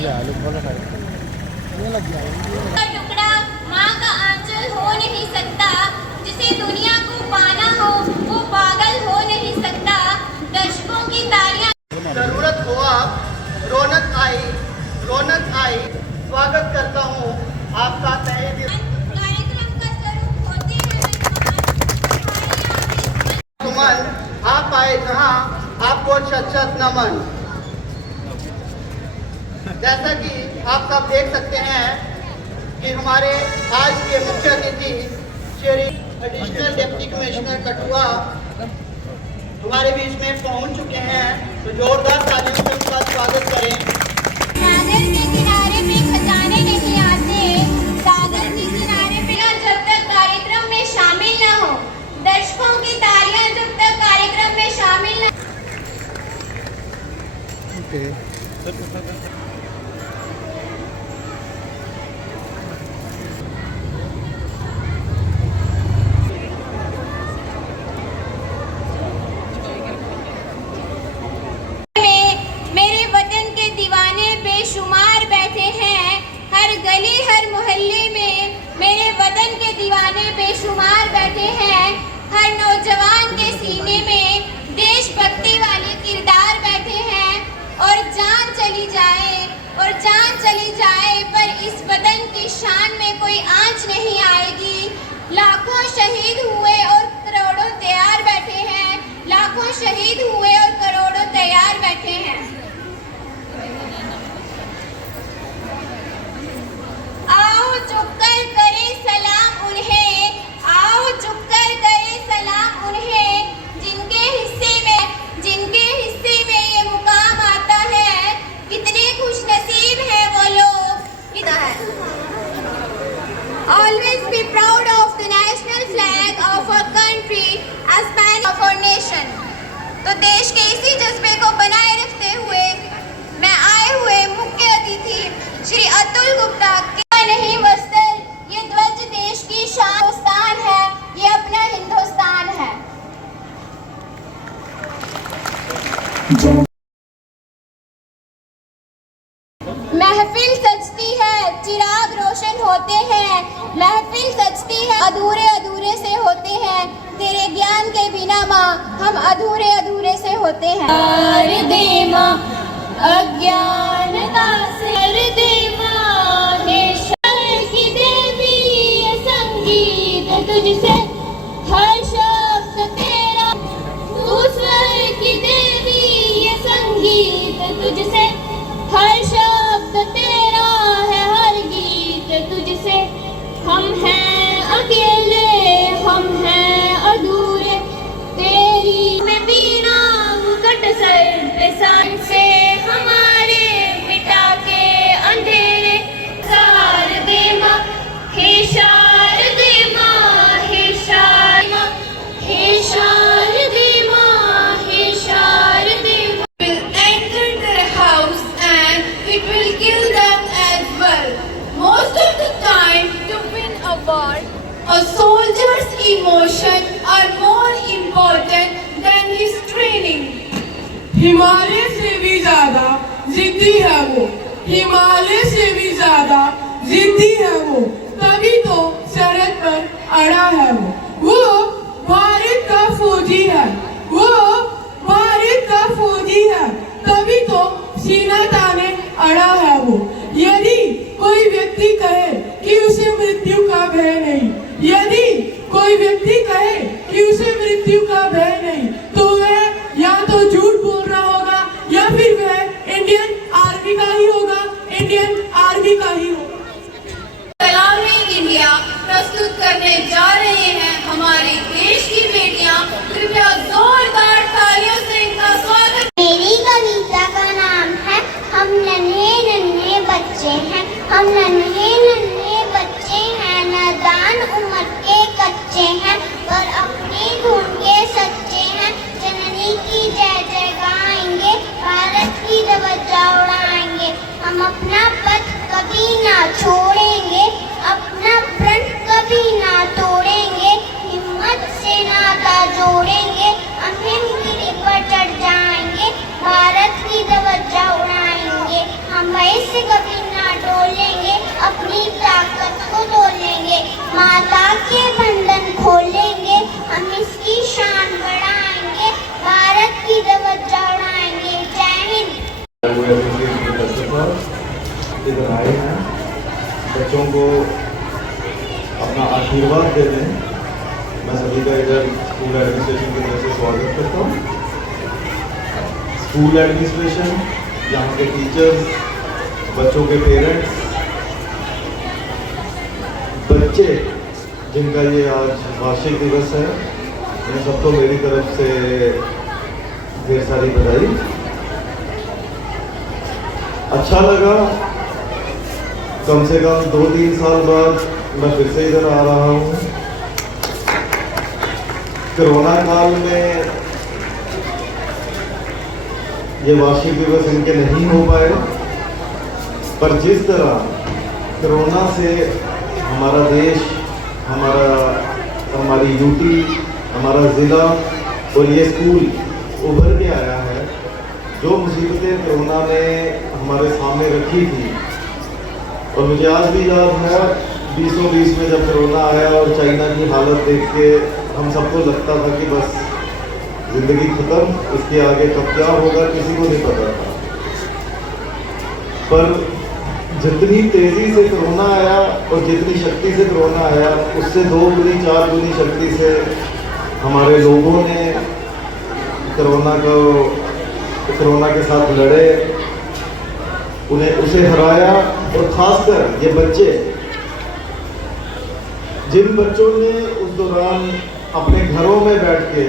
टुकड़ा माँ का आंचल हो नहीं सकता, जिसे दुनिया को पाना हो वो पागल हो नहीं सकता। दर्शकों की तालियां। जरूरत हो आप, रौनक आई, स्वागत करता हूँ आपका तहे दिल। कार्यक्रम का स्वरूप होते हुए सुमन आप आए जहाँ आपको शत शत नमन। जैसा कि आप सब देख सकते हैं कि हमारे आज के मुख्य अतिथि Shri additional deputy commissioner Kathua हमारे बीच में पहुंच चुके हैं, तो जोरदार तालियों से उनका स्वागत करें। सागर के किनारे पे खजाने नहीं आते, सागर के किनारे पे जब तक कार्यक्रम में शामिल न हो, दर्शकों की तालियां जब तक कार्यक्रम में शामिल न मेरे वतन के दीवाने बेशुमार बैठे हैं। हर गली हर मोहल्ले में मेरे वतन के दीवाने बेशुमार बैठे हैं। हर नौजवान के सीने में देशभक्ति वाले किरदार बैठे हैं। और जान चली जाए पर इस वतन की शान में कोई आंच नहीं आएगी। लाखों शहीद हुए और करोड़ों तैयार बैठे हैं, लाखों शहीद हुए और करोड़ों तैयार बैठे हैं। आओ झुककर करे सलाम उन्हें, आओ झुककर करे सलाम उन्हें, जिनके हिस्से में ये मुकाम आता है। कितने खुश नसीब हैं वो लोग। Always be proud of the national flag of our country as man of our nation. तो देश के इसी जज्बे को बनाए रखते हुए मैं आए हुए मुख्य अतिथि श्री अतुल गुप्ता के नहीं वस्त्र, ये ध्वज देश की शान हिंदुस्तान है, ये अपना हिंदुस्तान है। महफिल सजती है, चिराग रोशन होते हैं, महफिल सजती है, अधूरे अधूरे से होते हैं। तेरे ज्ञान के बिना माँ हम अधूरे अधूरे से होते हैं। दे माँ अज्ञानता से दे माँ, हे शर की देवी ये संगीत तुझसे हर शब्द तेरा। तू स्वर की देवी ये संगीत तुझसे हर शब्द तेरा है, हर गीत तुझसे। हम हैं अकेले, हम हैं अधूरे, तेरी में बीना मुकुट सर पे सान से हमारे मिटा के अंधेरे। शारदे माँ, हे शारदे माँ, हे शारदे माँ, हे शारदे माँ, हे शारदे माँ। Will enter their house and it will kill them as well. Most of the time, to win a war, a soldier's emotion are more important than his training. Himalaya से भी ज्यादा जिद्दी है वो, हिमालय से भी ज्यादा जिद्दी है वो, तभी तो सरहद पर अड़ा है वो भारत का फौजी है, वो भारत का फौजी है, तभी तो सीना ताने अड़ा है वो। यदि कोई व्यक्ति कहे कि उसे मृत्यु का भय नहीं, यदि कोई व्यक्ति कहे कि उसे मृत्यु का भय नहीं, तो वह या तो झूठ बोल रहा होगा या फिर वह इंडियन आर्मी का ही होगा, इंडियन आर्मी का ही होगा। सलामी इंडिया प्रस्तुत करने जा रहे हैं हमारे देश की बेटियां। कृपया जोरदार तालियों से इनका स्वागत। मेरी कविता का नाम है हम नन्हे नन्हे बच्चे हैं, हम नन्हे नन्हे बच्चे हैं, नादान उम्र के कच्चे हैं, पर अपनी धुन के सच्चे हैं। जननी की जय जय गाएंगे, भारत की ध्वजा उड़ाएंगे। हम अपना पथ कभी ना छोड़ेंगे, अपना प्रण कभी ना तोड़ेंगे। हिम्मत से नाता जोड़ेंगे, अंतिम गिरी पर चढ़ जाएंगे, भारत की ध्वजा उड़ाएंगे। हम भाई से कभी ना डोलेंगे, अपनी ताकत को तोलेंगे, माता के बंधन खोलेंगे, हम इसकी शान बढ़ाएंगे, भारत की ध्वज बढ़ाएंगे। जय हिंद। इधर आए हैं, बच्चों को अपना आशीर्वाद देने। मैं सभी का इधर स्कूल एडमिनिस्ट्रेशन की तरफ से स्वागत करता हूँ। स्कूल एडमिनिस्ट्रेशन, यहाँ के टीचर्स, बच्चों के पेरेंट्स, बच्चे जिनका ये आज वार्षिक दिवस है, इन सबको मेरी तरफ से ढेर सारी बधाई। अच्छा लगा, कम से कम 2-3 साल बाद मैं फिर से इधर आ रहा हूँ। कोरोना काल में ये वार्षिक दिवस इनके नहीं हो पाए, पर जिस तरह कोरोना से हमारा देश, हमारी यूटी, हमारा ज़िला और ये स्कूल उभर के आया है, जो मुसीबतें कोरोना ने हमारे सामने रखी थी, और मुझे आज भी याद है 2020 में जब कोरोना आया और चाइना की हालत देख के हम सबको लगता था कि बस ज़िंदगी ख़त्म, इसके आगे कब क्या होगा किसी को नहीं पता था। पर जितनी तेज़ी से कोरोना आया और जितनी शक्ति से कोरोना आया, उससे 2 गुनी 4 गुनी शक्ति से हमारे लोगों ने कोरोना के साथ लड़े, उसे हराया। और ख़ासकर ये बच्चे, जिन बच्चों ने उस दौरान अपने घरों में बैठ के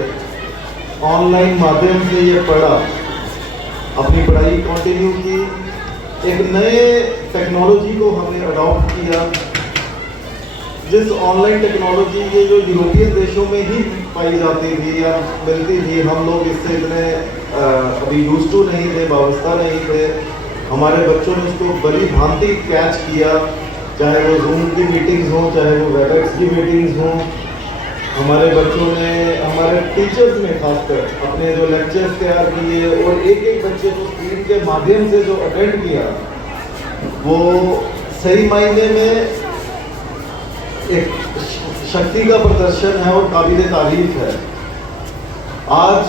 ऑनलाइन माध्यम से ये पढ़ा, अपनी पढ़ाई कंटिन्यू की, एक नए टेक्नोलॉजी को हमने अडॉप्ट किया, जिस ऑनलाइन टेक्नोलॉजी ये जो यूरोपियन देशों में ही पाई जाती थी या मिलती थी, हम लोग इससे इतने अभी यूज्ड टू नहीं थे, वाबस्ता नहीं थे। हमारे बच्चों ने उसको बड़ी भांति कैच किया, चाहे वो जूम की मीटिंग्स हों, चाहे वो वेबएक्स की मीटिंग्स हों। हमारे बच्चों ने, हमारे टीचर्स ने खासकर अपने जो लेक्चर्स तैयार किए और एक बच्चे को स्क्रीन के माध्यम से जो अटेंड किया, वो सही मायने में एक शक्ति का प्रदर्शन है और काबिल तारीफ है। आज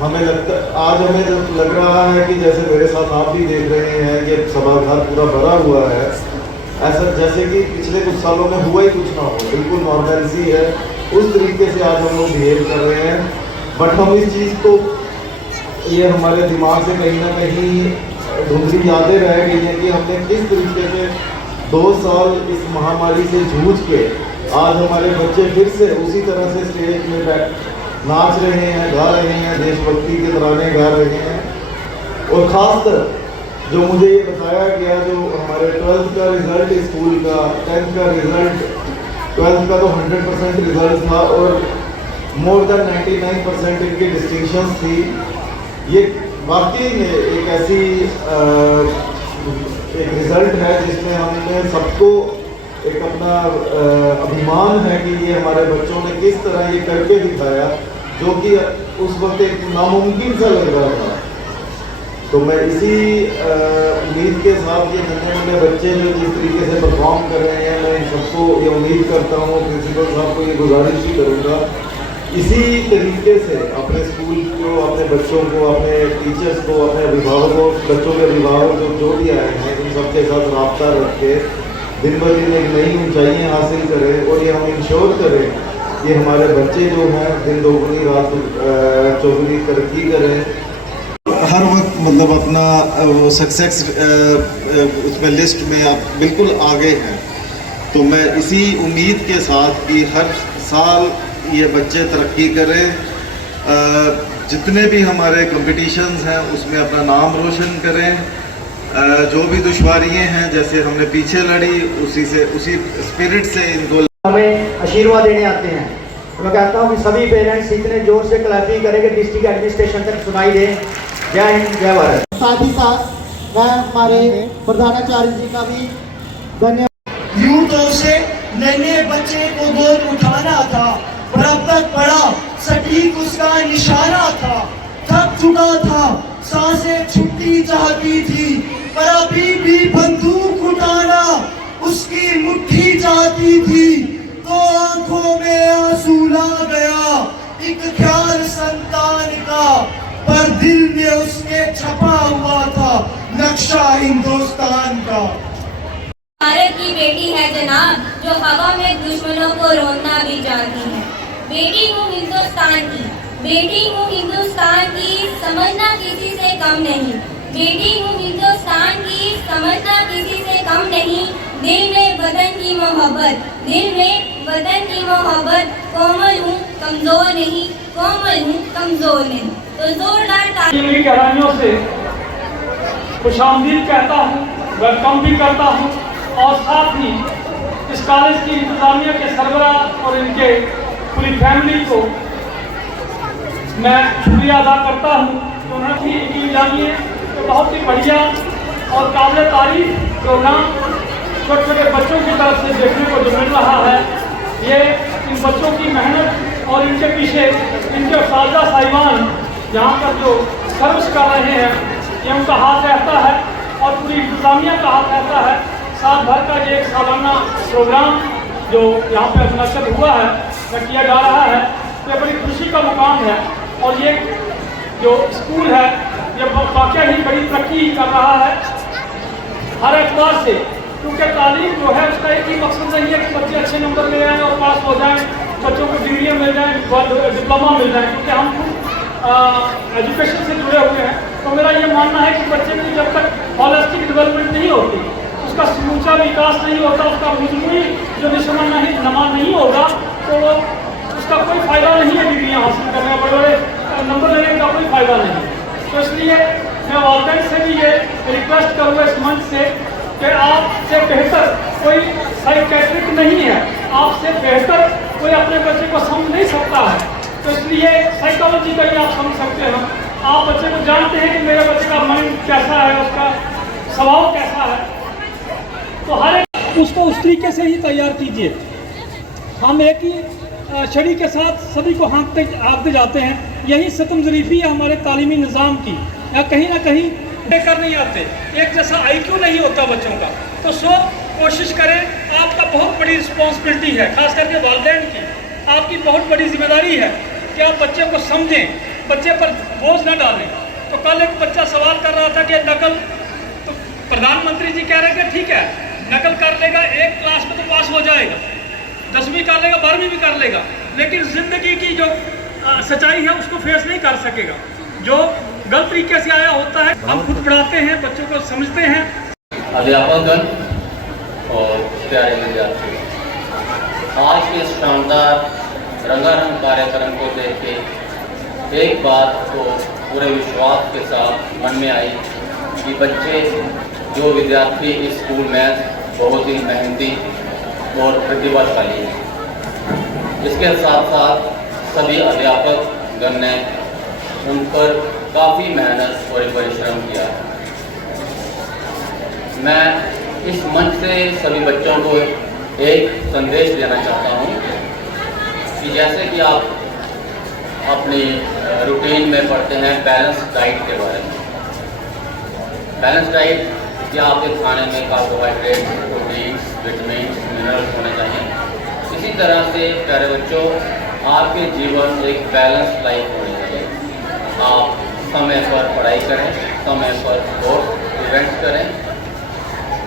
हमें लग रहा है कि जैसे मेरे साथ आप भी देख रहे हैं, ये सभागार पूरा भरा हुआ है, ऐसा जैसे कि पिछले कुछ सालों में हुआ ही कुछ ना हो, बिल्कुल नॉर्मलसी है। उस तरीके से आज हम लोग बिहेव कर रहे हैं। बट हम इस चीज़ को, ये हमारे दिमाग से कहीं ना कहीं धुंधली यादें रह गई हैं कि हमने किस तरीके से 2 साल इस महामारी से जूझ के आज हमारे बच्चे फिर से उसी तरह से स्टेज में नाच रहे हैं, गा रहे हैं, देशभक्ति के तराने गा रहे हैं। और ख़ासकर जो मुझे ये बताया गया, जो हमारे 12th का रिज़ल्ट स्कूल का, 10th का रिज़ल्ट, 12th का तो 100% रिज़ल्ट था और मोर देन 99% इनकी डिस्टिंक्शंस थी। ये वाकई में एक ऐसी एक रिज़ल्ट है जिसमें हमने सबको एक अपना अभिमान है कि ये हमारे बच्चों ने किस तरह ये करके दिखाया, जो कि उस वक्त एक नामुमकिन सा लग रहा था। तो मैं इसी उम्मीद के साथ ये नन्हे बच्चे जो जिस तरीके से परफॉर्म कर रहे हैं, मैं इन सबको ये उम्मीद करता हूँ, प्रिंसिपल साहब को ये गुजारिश भी करूँगा, इसी तरीके से अपने स्कूल को, अपने बच्चों को, अपने टीचर्स को, अपने अभिभावकों, बच्चों के अभिभावक जो भी आए हैं, इन सबके साथ रब्ता रख के दिन ब दिन एक नई ऊंचाइयाँ हासिल करें। और ये हम इंश्योर करें कि हमारे बच्चे जो हैं दिन दोगुनी रात चौगुनी तरक्की करें, हर वक्त मतलब अपना सक्सेस उसमें लिस्ट में आप बिल्कुल आगे हैं। तो मैं इसी उम्मीद के साथ कि हर साल ये बच्चे तरक्की करें, जितने भी हमारे कंपटीशंस हैं उसमें अपना नाम रोशन करें, जो भी दुश्वारियाँ हैं जैसे हमने पीछे लड़ी, उसी स्पिरिट से इनको हमें आशीर्वाद देने आते हैं। मैं कहता हूँ कि सभी पेरेंट्स इतने जोर से क्लैपिंग करें कि डिस्ट्रिक्ट एडमिनिस्ट्रेशन तक सुनाई दे। जय हिंद, जय भारत। साथ ही साथ मैं हमारे प्रधानाचार्य जी का भी धन्यवाद। यूं तो उसे नन्हे बच्चे को गोद उठाना था, बराबर पड़ा सटीक उसका निशाना था, थक चुका था, सांसें छुट्टी चाहती थी, पर अभी भी बंदूक उठाना उसकी मुट्ठी जाती थी तो आंखों में आंसू ला गया एक ख्याल संतान का, पर दिल में उसके छपा हुआ था नक्शा हिंदुस्तान का। भारत की बेटी है जनाब जो हवा में दुश्मनों को रोकना भी जानती है। बेटी हूँ हिंदुस्तान की, बेटी हूँ हिंदुस्तान की, समझना किसी से कम नहीं। बेटी हूँ हिंदुस्तान की, समझना किसी से कम नहीं। दिल में वतन की मोहब्बत, दिल में वतन की मोहब्बत, कोमल हूँ कमजोर नहीं, कोमल हूँ कमजोर नहीं। तो जोरदार की गहराइयों से खुशामदीद कहता हूँ, वेलकम भी करता हूँ और साथ ही इस कॉलेज की इंतजामिया के सरबराह और इनके पूरी फैमिली को मैं शुक्रिया अदा करता हूँ। तो उन्होंने की जानिए तो बहुत ही बढ़िया और काबिल तारीफ प्रोग्राम छोटे छोटे बच्चों की तरफ से देखने को जो मिल रहा है, ये इन बच्चों की मेहनत और इनके पीछे इनके साजा साहिबान यहाँ पर जो सर्विस कर रहे हैं, ये उनका हाथ रहता है और पूरी इंतजामिया का हाथ रहता है। साल भर का ये एक सालाना प्रोग्राम जो यहाँ पे मुनक़्क़िद हुआ है या किया जा रहा है, ये बड़ी खुशी का मुकाम है। और ये जो स्कूल है ये वाकई ही बड़ी तरक्की कर रहा है हर एतबार से, क्योंकि तालीम जो है उसका एक ही मकसद नहीं है कि बच्चे अच्छे नंबर ले आएँ और पास हो जाएँ, बच्चों को डिग्रियाँ मिल जाएँ, डिप्लोमा मिल जाए, क्योंकि हम खुद एजुकेशन से जुड़े हुए हैं। तो मेरा ये मानना है कि बच्चे की जब तक हॉलिस्टिक डेवलपमेंट नहीं होती, उसका समूचा विकास नहीं होता, उसका मजमूई जो नमा नहीं होगा, तो उसका कोई फ़ायदा नहीं है डिग्रियाँ हासिल करने का, बड़े बड़े नंबर लेने का कोई फ़ायदा नहीं। तो इसलिए मैं वालिदैन से भी ये रिक्वेस्ट करूँगा इस मंच से कि आपसे बेहतर कोई साइकेट्रिक नहीं है, आपसे बेहतर कोई अपने बच्चे को समझ नहीं सकता है। तो इसलिए साइकोलॉजी का ही आप समझ सकते हैं। आप बच्चे को जानते हैं कि मेरे बच्चे का माइंड कैसा है, उसका स्वभाव कैसा है, तो हर एक उसको उस तरीके से ही तैयार कीजिए। हम एक ही छड़ी के साथ सभी को हाँकते जाते हैं, यही सितम ज़रीफ़ी है हमारे तालीमी निज़ाम की। या कहीं ना कहीं लेकर नहीं आते, एक जैसा IQ नहीं होता बच्चों का। तो कोशिश करें, आपका बहुत बड़ी रिस्पॉन्सिबिलिटी है, खास करके वालिदैन की आपकी बहुत बड़ी जिम्मेदारी है कि आप बच्चे को समझें, बच्चे पर बोझ न डालें। तो कल एक बच्चा सवाल कर रहा था कि नकल, तो प्रधानमंत्री जी कह रहे हैं कि ठीक है नकल कर लेगा, एक क्लास में तो पास हो जाएगा, 10वीं कर लेगा, 12वीं भी कर लेगा, लेकिन ज़िंदगी की जो सच्चाई है उसको फेस नहीं कर सकेगा। जो गलत तरीके से आया होता है, हम खुद पढ़ाते हैं, बच्चों को समझते हैं। अध्यापकगण और प्यारे विद्यार्थी, आज के इस शानदार रंगारंग कार्यक्रम को देख के एक बात तो पूरे विश्वास के साथ मन में आई कि बच्चे जो विद्यार्थी इस स्कूल में बहुत ही मेहनती और प्रतिभाशाली हैं। इसके साथ साथ सभी अध्यापकगण ने उन पर काफ़ी मेहनत और परिश्रम किया है। मैं इस मंच से सभी बच्चों को एक संदेश देना चाहता हूँ कि जैसे कि आप अपनी रूटीन में पढ़ते हैं बैलेंस डाइट के बारे में। बैलेंस डाइट या आपके खाने में कार्बोहाइड्रेट, प्रोटीन, विटामिन, मिनरल्स होने चाहिए। इसी तरह से प्यारे बच्चों, आपके जीवन एक बैलेंस लाइफ होनी चाहिए। आप समय पर पढ़ाई करें, समय पर स्पोर्ट्स इवेंट्स करें,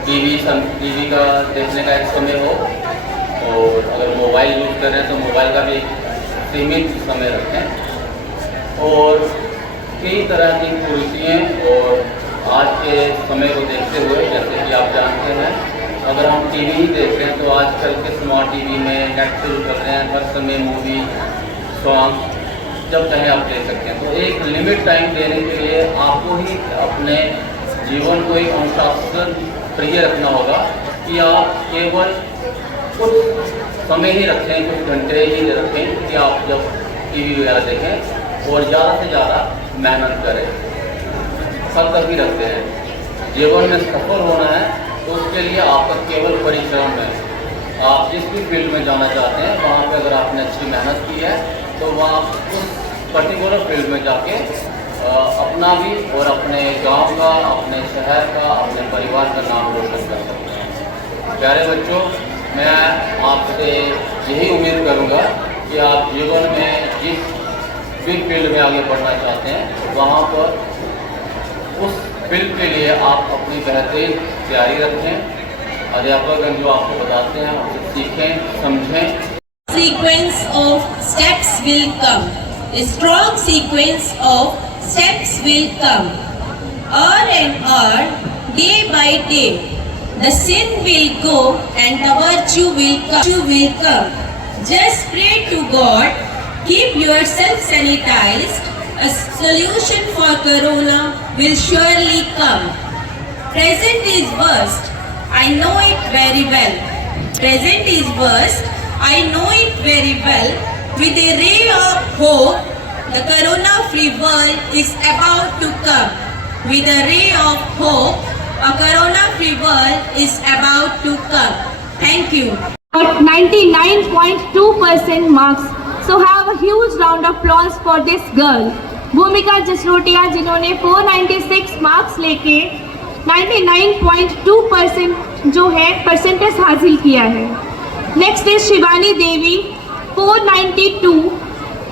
टीवी का देखने का एक समय हो, और अगर मोबाइल यूज़ कर रहे हैं तो मोबाइल का भी सीमित समय रखें। और कई तरह की कुर्सियाँ और आज के समय को देखते हुए, जैसे कि आप जानते हैं, अगर हम टीवी देख रहे हैं तो आजकल के स्मार्ट टीवी में नेटफ्लिक्स कर रहे हैं, हर समय मूवी, सॉन्ग जब चाहे आप देख सकते हैं। तो एक लिमिट टाइम देने के लिए आपको ही अपने जीवन को एक अनुशासन प्रिय रखना होगा कि आप केवल कुछ समय ही रखें, कुछ घंटे ही रखें कि आप जब टीवी वगैरह देखें, और ज़्यादा से ज़्यादा मेहनत करें। सब तक ही रखते हैं। जीवन में सफल होना है तो उसके लिए आपका केवल परिश्रम है। आप जिस भी फील्ड में जाना चाहते हैं वहाँ पे अगर आपने अच्छी मेहनत की है तो वहाँ उस पर्टिकुलर फील्ड में जाके अपना भी और अपने गांव का, अपने शहर का, अपने परिवार का नाम रोशन कर सकते हैं। प्यारे बच्चों, मैं आपसे यही उम्मीद करूंगा कि आप जीवन में जिस भी फील्ड में आगे बढ़ना चाहते हैं वहाँ पर उस फील्ड के लिए आप अपनी बेहतरीन तैयारी रखें। अध्यापक जो आपको बताते हैं उससे सीखें, समझें। Sequence of steps will come. A strong sequence of steps will come. Hour and hour, day by day, the sin will go and the virtue will come. Just pray to God. Keep yourself sanitized. A solution for corona will surely come. Present is worst. I know it very well. Present is worst. I know it very well. With a ray of hope, the corona-free world is about to come. With a ray of hope, a corona-free world is about to come. Thank you. 99.2% marks. So have a huge round of applause for this girl. भूमिका जसरोटिया, जिन्होंने 496 marks लेके 99.2% जो है percentage हासिल किया है। Next is Shivani Devi, 492,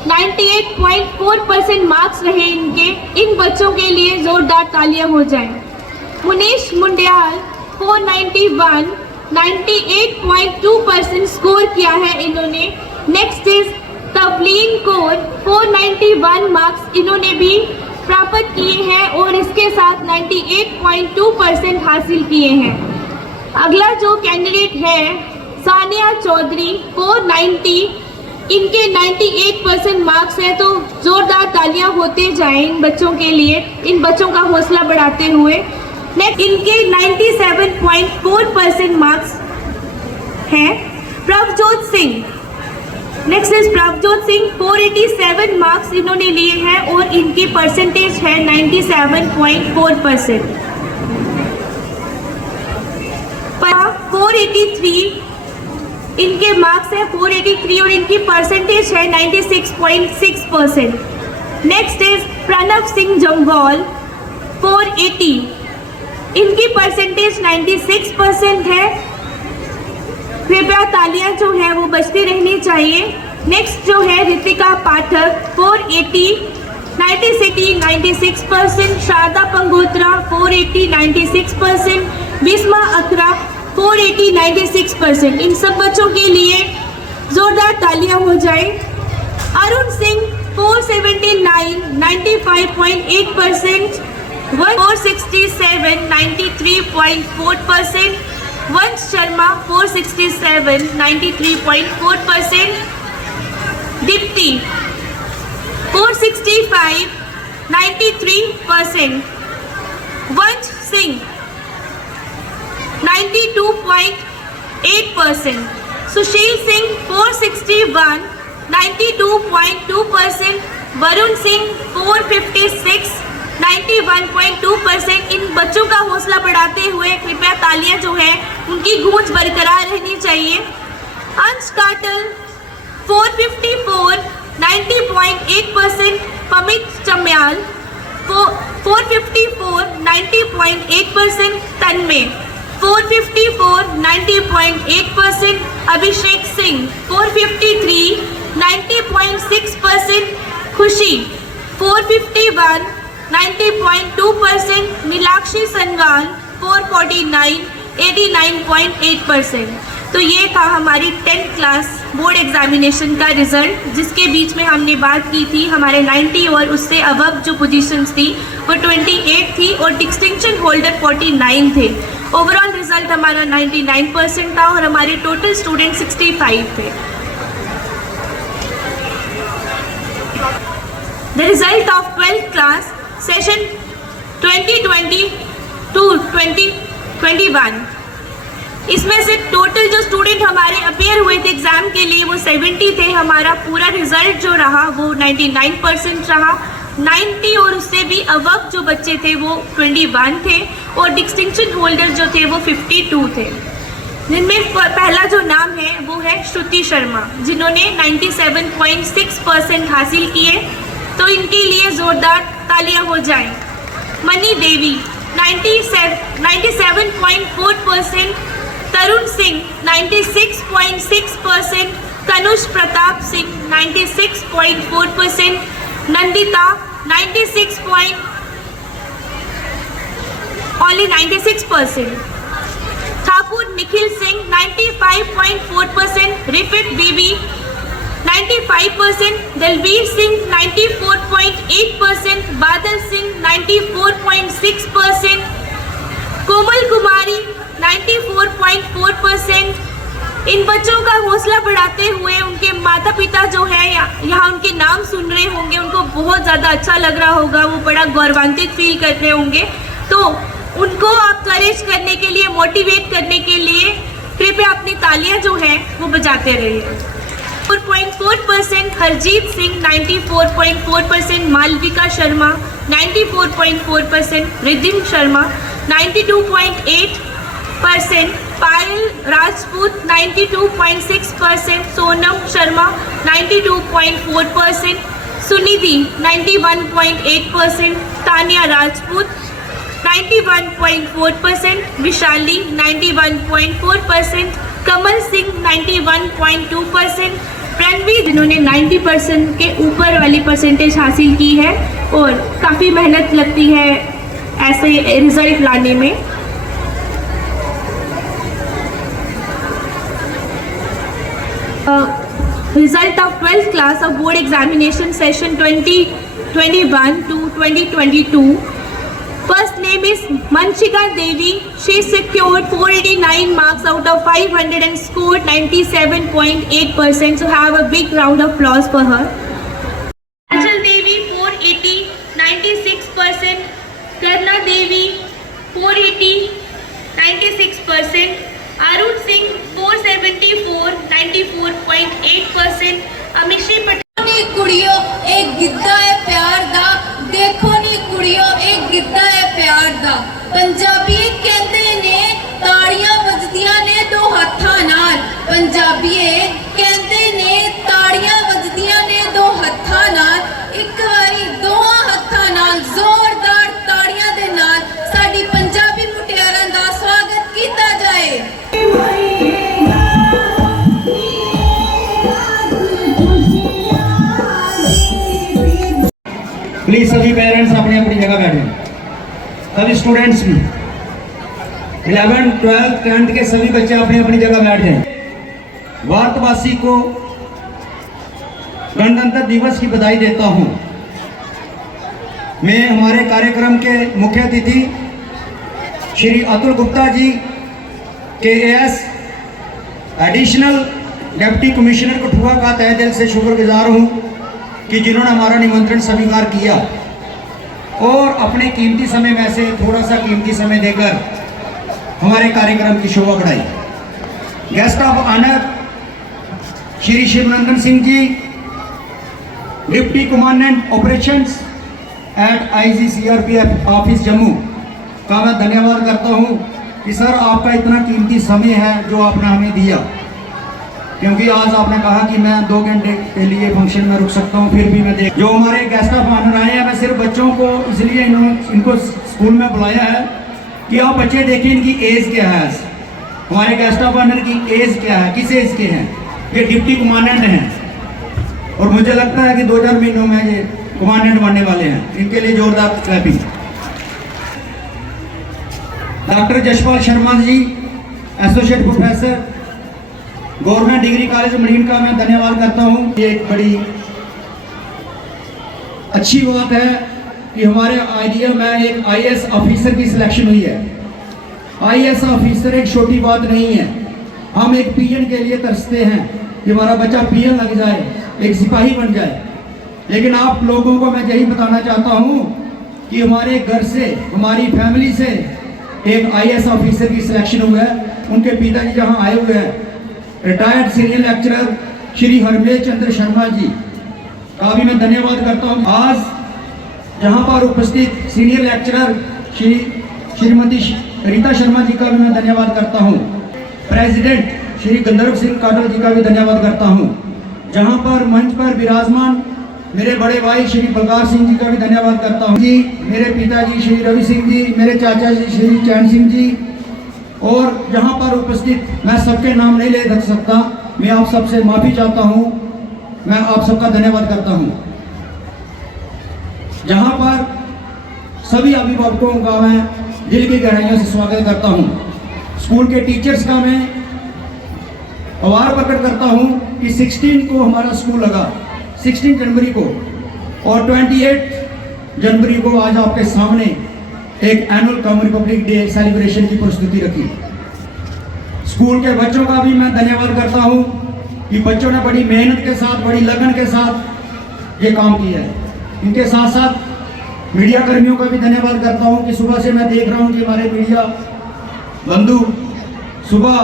98.4% marks रहे इनके। इन बच्चों के लिए जोरदार तालियां हो जाएं। मुनीश मुंडियाल, 491, 98.2% स्कोर किया है इन्होंने। Next is Tavleen Kaur, 491 marks इन्होंने भी प्राप्त किए हैं और इसके साथ 98.2% हासिल किए हैं। अगला जो कैंडिडेट है सानिया चौधरी, 490, इनके 98% मार्क्स हैं। तो जोरदार तालियां होते जाएं इन बच्चों के लिए, इन बच्चों का हौसला बढ़ाते हुए। नेक्स्ट इनके 97.4% मार्क्स हैं। Prabhjot Singh, next is Prabhjot Singh, 487 marks इन्होंने लिए हैं और इनकी परसेंटेज है 97.4%। 483 इनके मार्क्स है, 483 और इनकी परसेंटेज है 96.6%। नेक्स्ट इज प्रणव सिंह जम्वाल, 480, इनकी परसेंटेज 96% है। कृपया तालियां जो है वो बजती रहनी चाहिए। नेक्स्ट जो है रितिका पाठक, 480, 96%। शारदा पंगोत्रा, 480, 96%। बिस्मा अखरा, 480, 96%। इन सब बच्चों के लिए जोरदार तालियां हो जाए। अरुण सिंह, 479, 95.8%। 467, 93.4%। वंश शर्मा, 467, 93.4%। दीप्ति, 465, 93%। वंश सिंह, 92.8%। सुशील सिंह, 461, 92.2%। वरुण सिंह, 456, 91.2%। इन बच्चों का हौसला बढ़ाते हुए कृपया तालियां जो है उनकी गूंज बरकरार रहनी चाहिए। अंश काटल, 454, 90.8%। पमित चम्याल, 454, 90.8%। तन्मय, 454, 90.8%। अभिषेक सिंह, 453, 90.6%। खुशी, 451, 90.2%। मीनाक्षी सनवाल, 449, 89.8%। तो ये था हमारी 10th क्लास बोर्ड एग्जामिनेशन का रिजल्ट, जिसके बीच में हमने बात की थी हमारे 90 और उससे अबव जो पोजीशंस थी वो 28 थी और डिस्टिंक्शन होल्डर 49 थे। ओवरऑल रिजल्ट हमारा 99% था और हमारे टोटल स्टूडेंट 65 थे। The result of 12th class session 2020-2021, इसमें से टोटल जो स्टूडेंट हमारे अपेयर हुए थे एग्जाम के लिए वो 70 थे। हमारा पूरा रिजल्ट जो रहा वो 99% रहा। 90 और उससे भी अबव जो बच्चे थे वो 21 थे और डिस्टिंक्शन होल्डर जो थे वो 52 थे। जिनमें पहला जो नाम है वो है श्रुति शर्मा, जिन्होंने 97.6% हासिल किए। तो इनके लिए जोरदार तालियां हो जाएं। मनी देवी 97.4%, तरुण सिंह 96.6%, तनुष प्रताप सिंह 96.4%, नंदिता 96%, ठाकुर निखिल सिंह 95.4%, रिफित बीबी 95%, दलबीर सिंह 94.8%, बादल सिंह 94.6%, कोमल कुमारी 94.4%। इन बच्चों का हौसला बढ़ाते हुए उनके माता पिता जो है यहाँ उनके नाम सुन रहे होंगे, उनको बहुत ज़्यादा अच्छा लग रहा होगा, वो बड़ा गौरवान्वित फील कर रहे होंगे। तो उनको आप करेज करने के लिए, मोटिवेट करने के लिए कृपया अपनी तालियां जो है वो बजाते रहिए। 4.4%, हरजीत सिंह 94.4%, मालविका शर्मा 94.4%, रिद्धिम शर्मा 92.8%, पायल राजपूत 92.6%, सोनम शर्मा 92.4%, सुनिधि 91.8%, तानिया राजपूत 91.4%, विशाली 91.4%, कमल सिंह 91.2%, प्रणवी जिन्होंने 90% के ऊपर वाली परसेंटेज हासिल की है और काफ़ी मेहनत लगती है ऐसे रिजल्ट लाने में। Result of 12th class of board examination session 2021 to 2022. First name is Manchika Devi. She secured 489 marks out of 500 and scored 97.8%. So have a big round of applause for her. Anjal Devi 480, 96%. Karna Devi 480, 96%. Arun Singh 474, 94.8%. Amishi Patel नी कुड़ियों एक गिद्धा है प्यार दा, देखो नी कुड़ियों एक गिद्धा है प्यार दा। पंजाबी कहते ने ताड़ियां वजदियां ने दो हत्थां नाल, पंजाबी कहते ने ताड़ियां वजदियां ने दो हत्थां नाल। एक बारी दोहां हत्थां नाल जोरदार ताड़ियां दे नाल साडी पंजाबी मुटियारां दा स्वागत कीता जाए। प्लीज सभी पेरेंट्स अपनी अपनी जगह बैठें, सभी स्टूडेंट्स भी 11th 12th 10th के सभी बच्चे अपनी अपनी जगह बैठ जाएं। भारतवासी को गणतंत्र दिवस की बधाई देता हूं। मैं हमारे कार्यक्रम के मुख्य अतिथि Shri Atul Gupta ji KAS additional deputy commissioner Kathua का तहे दिल से शुक्रगुजार हूं कि जिन्होंने हमारा निमंत्रण स्वीकार किया और अपने कीमती समय में से थोड़ा सा कीमती समय देकर हमारे कार्यक्रम की शोभा बढ़ाई। Guest of honour Shri Shivnandan Singh ji, deputy commandant operations at IGCRPF office Jammu का मैं धन्यवाद करता हूं कि सर आपका इतना कीमती समय है जो आपने हमें दिया, क्योंकि आज आपने कहा कि मैं 2 घंटे के लिए फंक्शन में रुक सकता हूं, फिर भी मैं देख जो हमारे गेस्ट ऑफ ऑनर आए हैं, मैं सिर्फ बच्चों को इसलिए इनको स्कूल में बुलाया है कि आप बच्चे देखें इनकी एज क्या है। हमारे गेस्ट ऑफ ऑनर की एज क्या है, किस एज के हैं? ये डिप्टी कमांडेंट हैं और मुझे लगता है कि 2-4 महीनों में ये कमांडेंट बनने वाले हैं। इनके लिए जोरदार clapping. Doctor Jashpal Sharma ji, associate professor, government degree college Marheen का मैं धन्यवाद करता हूं। ये एक बड़ी अच्छी बात है कि हमारे IDL में एक IAS ऑफिसर की सिलेक्शन हुई है। IAS ऑफिसर एक छोटी बात नहीं है। हम एक PN के लिए तरसते हैं कि हमारा बच्चा PN लग जाए, एक सिपाही बन जाए, लेकिन आप लोगों को मैं यही बताना चाहता हूं कि हमारे घर से, हमारी फैमिली से एक IAS ऑफिसर की सिलेक्शन हुआ है। उनके पिताजी जहां आए हुए हैं, retired senior lecturer Shri Harmesh Chandra Sharma ji का भी मैं धन्यवाद करता हूं। आज जहां पर उपस्थित सीनियर लेक्चरर श्रीमती रीता शर्मा जी का भी मैं धन्यवाद करता हूं। प्रेसिडेंट श्री गंधर्व सिंह काटल जी का भी धन्यवाद करता हूं। जहां पर मंच पर विराजमान मेरे बड़े भाई श्री बलकार सिंह जी का भी धन्यवाद करता हूँ जी, मेरे पिताजी श्री रवि सिंह जी, मेरे चाचा जी श्री चैन सिंह जी, और यहाँ पर उपस्थित मैं सबके नाम नहीं ले सकता, मैं आप सबसे माफ़ी चाहता हूँ, मैं आप सबका धन्यवाद करता हूँ। जहाँ पर सभी अभिभावकों का मैं दिल की गहराइयों से स्वागत करता हूँ। स्कूल के टीचर्स का मैं आभार प्रकट करता हूँ कि 16 को हमारा स्कूल लगा, 16 जनवरी को, और 28 जनवरी को आज आपके सामने एक annual common Republic day celebration की प्रस्तुति रखी। स्कूल के बच्चों का भी मैं धन्यवाद करता हूँ कि बच्चों ने बड़ी मेहनत के साथ, बड़ी लगन के साथ ये काम किया है। इनके साथ साथ मीडिया कर्मियों का भी धन्यवाद करता हूँ कि सुबह से मैं देख रहा हूँ कि हमारे मीडिया बंधु सुबह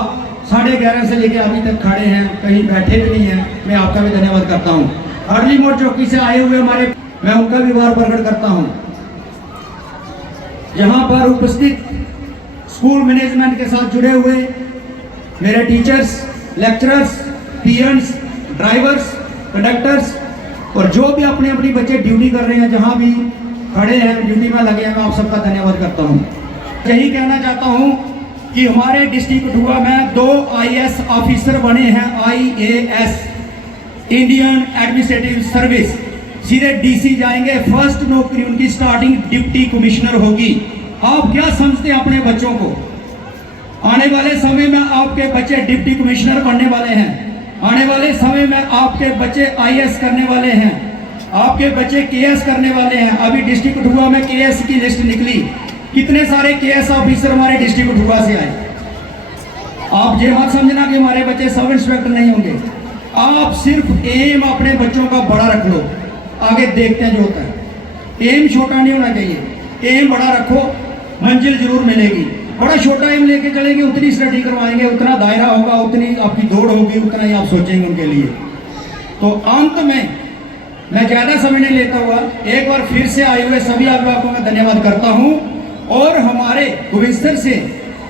11:30 से लेकर अभी तक खड़े हैं, कहीं बैठे भी नहीं हैं। मैं आपका भी धन्यवाद करता हूँ। अर्ली मोड चौकी से आए हुए हमारे, मैं उनका भी आभार प्रकट करता हूँ। यहाँ पर उपस्थित स्कूल मैनेजमेंट के साथ जुड़े हुए मेरे टीचर्स, लेक्चरर्स, पीएंस, ड्राइवर्स, कंडक्टर्स और जो भी अपने अपनी बच्चे ड्यूटी कर रहे हैं, जहाँ भी खड़े हैं, ड्यूटी में लगे हैं, मैं आप सबका धन्यवाद करता हूँ। यही कहना चाहता हूँ कि हमारे डिस्ट्रिक्ट कठुआ में 2 IAS ऑफिसर बने हैं, IAS इंडियन एडमिनिस्ट्रेटिव सर्विस, सीधे DC जाएंगे। फर्स्ट नौकरी उनकी स्टार्टिंग डिप्टी कमिश्नर होगी। आप क्या समझते हैं अपने बच्चों को? आने वाले समय में आपके बच्चे डिप्टी कमिश्नर बनने वाले हैं, आने वाले समय में आपके बच्चे IAS करने वाले हैं, आपके बच्चे KS करने वाले हैं। अभी डिस्ट्रिक्ट कठुआ में KS की लिस्ट निकली, कितने सारे KS ऑफिसर हमारे डिस्ट्रिक्ट कठुआ से आए। आप ये मत समझना कि हमारे बच्चे सब इंस्पेक्टर नहीं होंगे। आप सिर्फ एम अपने बच्चों का बड़ा रख लो, आगे देखते हैं जो होता है। एम छोटा नहीं होना चाहिए, एम बड़ा रखो, मंजिल जरूर मिलेगी। बड़ा छोटा एम लेके चलेंगे, उतनी स्टडी करवाएंगे, उतना दायरा होगा, उतनी आपकी दौड़ होगी, उतना ही आप सोचेंगे उनके लिए। तो अंत में मैं ज़्यादा समय नहीं लेता हुआ एक बार फिर से आए हुए सभी अभिभावकों का धन्यवाद करता हूँ। और हमारे गोविंदसर से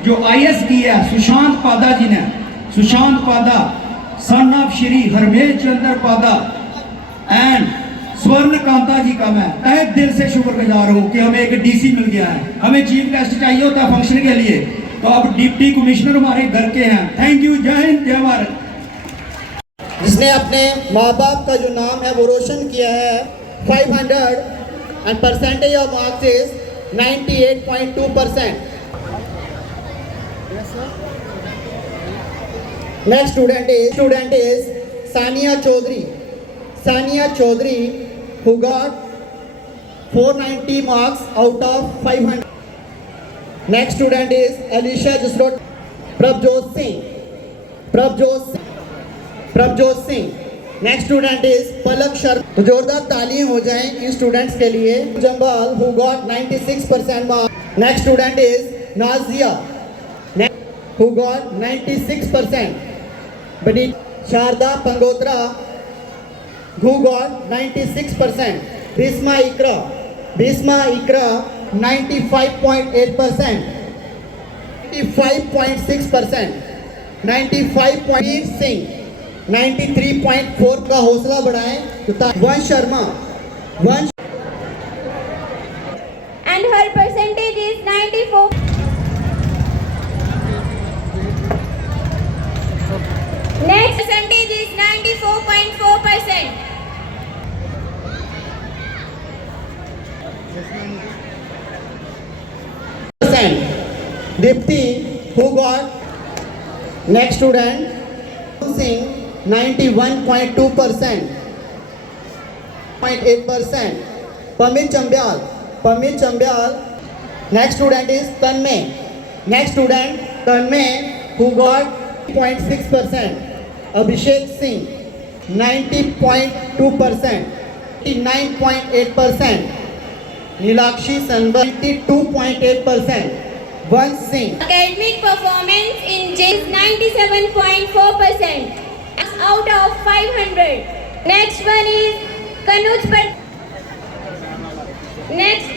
जो IAS किया सुशांत पादा जी ने, सुशांत पादा सन ऑफ श्री हरमेश चंद्र पादा एंड स्वर्ण कांता जी का मैं तहे दिल से शुक्रगुजार हूँ कि हमें एक DC मिल गया है। हमें चीफ गेस्ट चाहिए होता है फंक्शन के लिए, तो अब डिप्टी कमिश्नर हमारे घर के हैं। थैंक यू, जय हिंद, जय भारत। जिसने अपने माँ बाप का जो नाम है वो रोशन किया है 500 and percentage of marks is 98.2%. Next student is Sania Chaudhary. Sania Chaudhary, who got 490 marks out of 500. Next student is Alicia Jasrot. Prabjot Singh. Prabhjot Singh. Next student is Palak Sharma. तो जोरदार तालीम हो जाए इन स्टूडेंट्स के लिए। Jambal who got 96% marks. Next student is Nazia who got 96%। Bani Sharda Pangotra who got 96%। Bhishma Iqra 95.8%। 95.6%। 95. Singh 93.4 का हौसला बढ़ाएं। वंश Sharma and her percentage is 94. Next percentage is 94.4%. Dipti who got next student Singh 91.2%. 0.8%. Pamit Chambyal. Next student is Tanmay who got 0.6%. Abhishek Singh 90.2%. 89.8%. Nilakshi Sanbar 92.8%. Vansh Singh. Academic performance in J is 97.4% out of 500. Next one is Kanuj Next